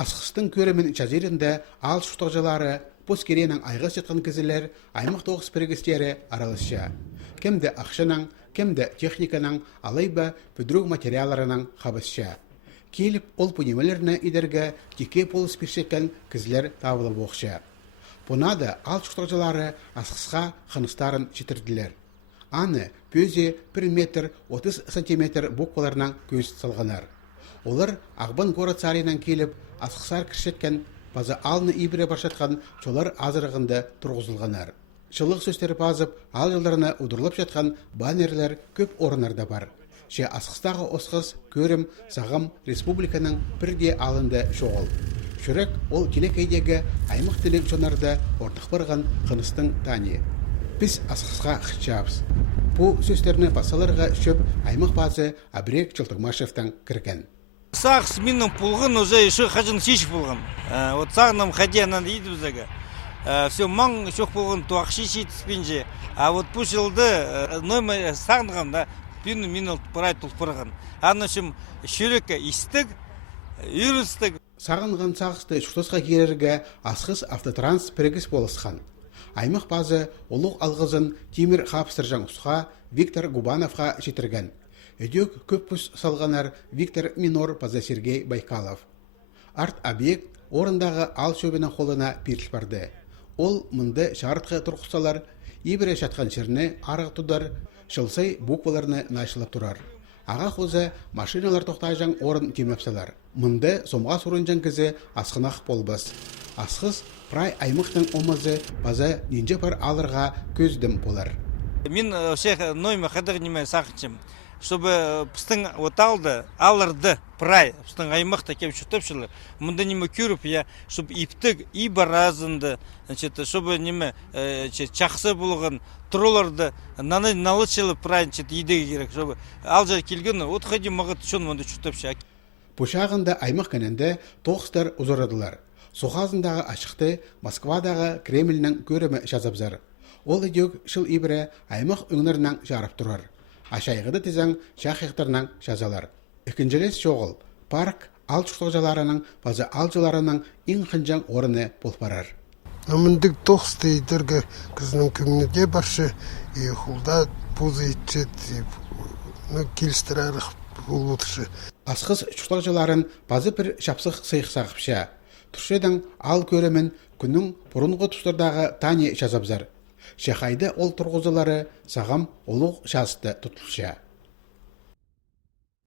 Асқыстың көрімен жазерінде ал шұқтағжылары поскеренің айғыз жеткен кізілер аймақ тоғыз бірігістері аралысша. Кемді ақшының, кемді техниканың, алайба бүдіруг материаларының қабысша. Келіп ол пөнемелеріне идерге теке полыс першеткен кізілер табылы боқша. Бұнады ал шұқтағжылары асқысқа қыныстарын жетірділер. Аны пөзе 1 метр 30 сантиметр бокпаларынан көз салғанар. Олар Ағбан город сарайынан келіп, асқысар кіршеткен, базы алны ибіре баршатқан чолар азырығында тұрғызылғанар. Шылық сөстері базып, ал жылдарына ұдырылып жатқан баннерлер көп орынарда бар. Ше асқыстағы осқыз, көрім, сағым республиканың бірде алынды шоғыл. Шүрек ол телекейдегі аймық тілек жонарда ортық барған қыныстың тани. Біз асқысқа қытшабыз. Бұл сөстеріні басаларға шөп аймақ базы Абрек Чылтығмашевтан кірген. Сағыз минның пулғын уже еще қажын шешіп болған. Вот сағынам қадияна дейді бізігі. Все маң шоқ болған туақ шешет спенже. А вот бұл жылды нөмі сағынған да миныл пұрай тұлпырған. Анышым шүрекке истік, үйрістік. Сағынған сағысты шұқтасқа керерге асқыз автотранс бірігіс болысқан. Аймақ базы олық алғызын Тимир Хапсыржан ұсқа Виктор Губановқа жетірген. Өдек көп пұс салғанар Виктор Минор база Сергей Байкалов. Арт объект орындағы ал шөбінің қолына періл барды. Ол мұнды шарытқы тұрқысталар, ебірі жатқан жеріне арғы тұдар, шылсай букваларыны нашылап тұрар. Аға қозы машиналар тоқтайжан орын темепсалар. Мұнды сомға сұрынжан кізі асқынақ болбас. Асқыз прай аймықтың омызы база ненже бар алырға көздім болар. Мен вообще нойма қадығынеме сақыншым. Чтобы пыстың оталды, алырды прай, пыстың аймақта кем шүтіпшілі. Мұнда неме көріп, чтобы иптік, и баразынды, чтобы неме чақсы болған тұруларды налычылы прай едегі керек. Чтобы алжар келген, отқади мағыт шын мұнда шүтіпші. Пұшағында аймақ кәнінде тоқыстар ұзырадылар. Соғазындағы ашықты Москвадағы Кремльнің көрімі жазабзар. Ол едек шыл ибірі аймақ өңірінен жарып тұрар. Ашайғыды тезің шақиқтарынан жазалар. Үкінжелес жоғыл, парк ал шұқтағжаларының базы алжыларының ең қынжан орыны болпарар. Намындық тоқсты едерге кізінің көмінеде баршы, құлда бұзы етчет, келістірарық бұл отыршы. Асқыз шұқтағжаларын базы бір шапсық сыйық сағыпша. Тұршедің ал көрімін күнің бұрынғы тұстардағы тане жазабзар. Шехайды ол тұрғызылары сағам олық жазды тұтылша.